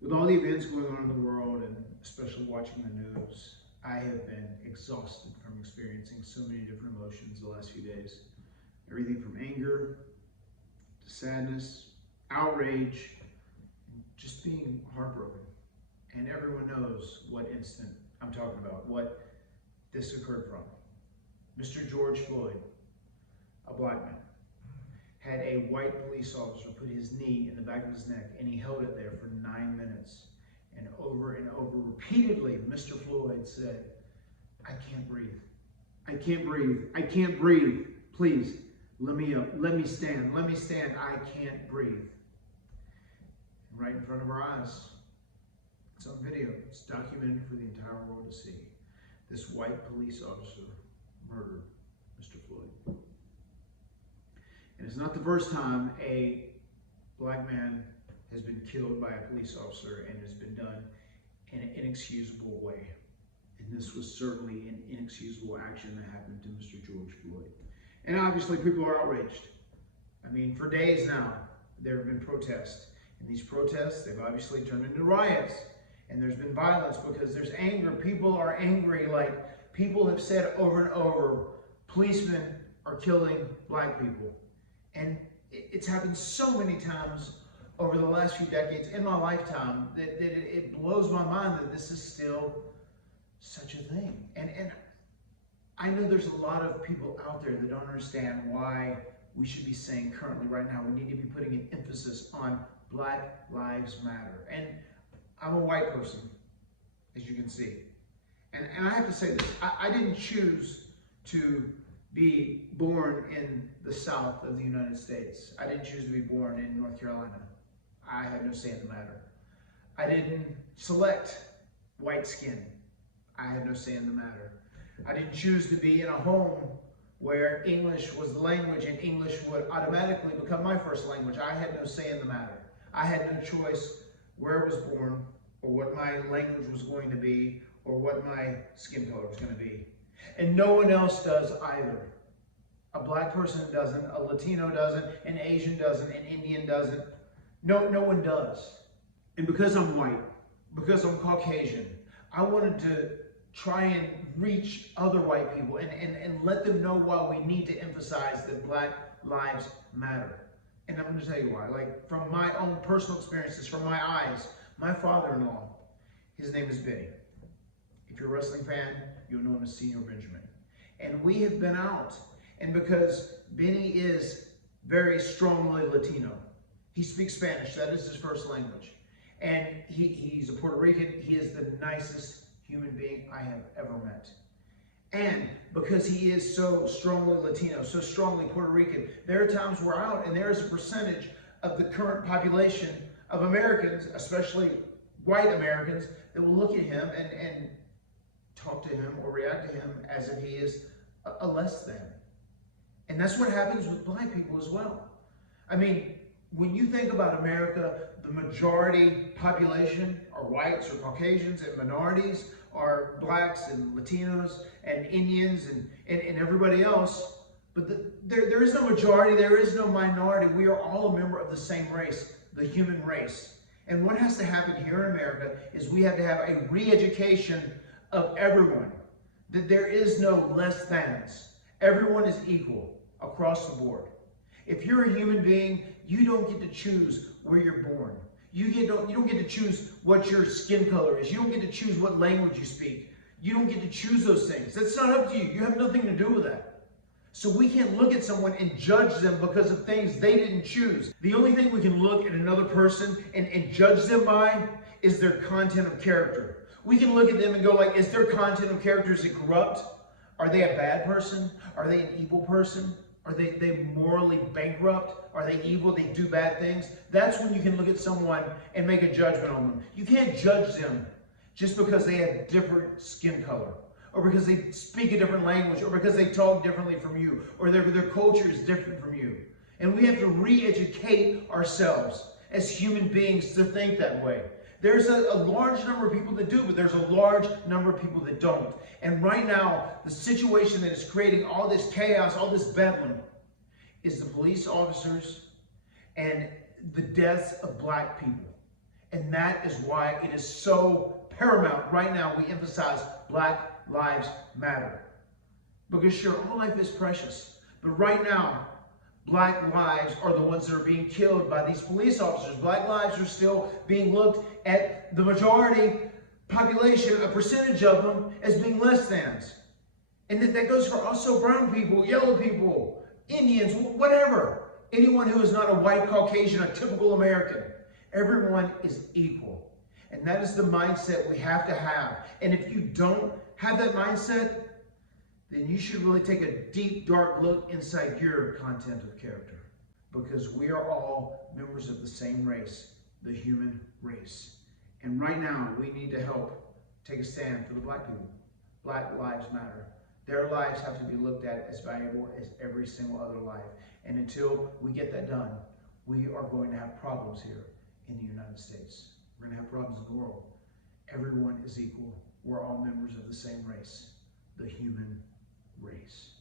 With all the events going on in the world, and especially watching the news, I have been exhausted from experiencing so many different emotions the last few days. Everything from anger to sadness, outrage, and just being heartbroken. And everyone knows what incident I'm talking about, what this occurred from. Mr. George Floyd, a black man, had a white police officer put his knee in the back of his neck, and he held it there for 9 minutes. And over, repeatedly, Mr. Floyd said, "I can't breathe. I can't breathe. I can't breathe. Please, let me up. Let me stand. Let me stand. I can't breathe." And right in front of our eyes, it's on video. It's documented for the entire world to see. This white police officer murdered Mr. Floyd. And it's not the first time a black man has been killed by a police officer, and it's been done in an inexcusable way. And this was certainly an inexcusable action that happened to Mr. George Floyd. And obviously people are outraged. I mean, for days now, there have been protests. And these protests, they've obviously turned into riots. And there's been violence because there's anger. People are angry. Like, people have said over and over, policemen are killing black people. And it's happened so many times over the last few decades in my lifetime that it blows my mind that this is still such a thing. And I know there's a lot of people out there that don't understand why we should be saying currently right now we need to be putting an emphasis on Black Lives Matter. And I'm a white person, as you can see. And I have to say this, I didn't choose to be born in the South of the United States. I didn't choose to be born in North Carolina. I had no say in the matter. I didn't select white skin. I had no say in the matter. I didn't choose to be in a home where English was the language and English would automatically become my first language. I had no say in the matter. I had no choice where I was born or what my language was going to be or what my skin color was going to be. And no one else does either. A black person doesn't, a Latino doesn't, an Asian doesn't, an Indian doesn't. No one does. And because I'm white, because I'm Caucasian, I wanted to try and reach other white people and let them know why we need to emphasize that Black Lives Matter. And I'm going to tell you why. Like, from my own personal experiences, from my eyes, my father-in-law, his name is Benny. If you're a wrestling fan, you'll know him as Senior Benjamin. And we have been out. And because Benny is very strongly Latino, he speaks Spanish. That is his first language. And he's a Puerto Rican. He is the nicest human being I have ever met. And because he is so strongly Latino, so strongly Puerto Rican, there are times we're out and there is a percentage of the current population of Americans, especially white Americans, that will look at him and talk to him or react to him as if he is a less than. And that's what happens with black people as well. I mean, when you think about America, the majority population are whites or Caucasians, and minorities are blacks and Latinos and Indians and everybody else. But there is no majority, there is no minority. We are all a member of the same race, the human race. And what has to happen here in America is we have to have a re-education of everyone, that there is no less thans. Everyone is equal across the board. If you're a human being, you don't get to choose where you're born. You don't get to choose what your skin color is. You don't get to choose what language you speak. You don't get to choose those things. That's not up to you. You have nothing to do with that. So we can't look at someone and judge them because of things they didn't choose. The only thing we can look at another person and judge them by is their content of character. We can look at them and go like, is their content of character, is it corrupt? Are they a bad person? Are they an evil person? Are they morally bankrupt? Are they evil? They do bad things? That's when you can look at someone and make a judgment on them. You can't judge them just because they have different skin color, or because they speak a different language, or because they talk differently from you, or their culture is different from you. And we have to re-educate ourselves as human beings to think that way. There's a large number of people that do, but there's a large number of people that don't. And right now, the situation that is creating all this chaos, all this bedlam, is the police officers and the deaths of black people. And that is why it is so paramount right now we emphasize Black Lives Matter. Because sure, all life is precious. But right now, Black lives are the ones that are being killed by these police officers. Black lives are still being looked at, the majority population, a percentage of them, as being less thans. And that goes for also brown people, yellow people, Indians, whatever. Anyone who is not a white Caucasian, a typical American. Everyone is equal. And that is the mindset we have to have. And if you don't have that mindset, then you should really take a deep, dark look inside your content of character. Because we are all members of the same race, the human race. And right now, we need to help take a stand for the Black people. Black Lives Matter. Their lives have to be looked at as valuable as every single other life. And until we get that done, we are going to have problems here in the United States. We're going to have problems in the world. Everyone is equal. We're all members of the same race, the human race.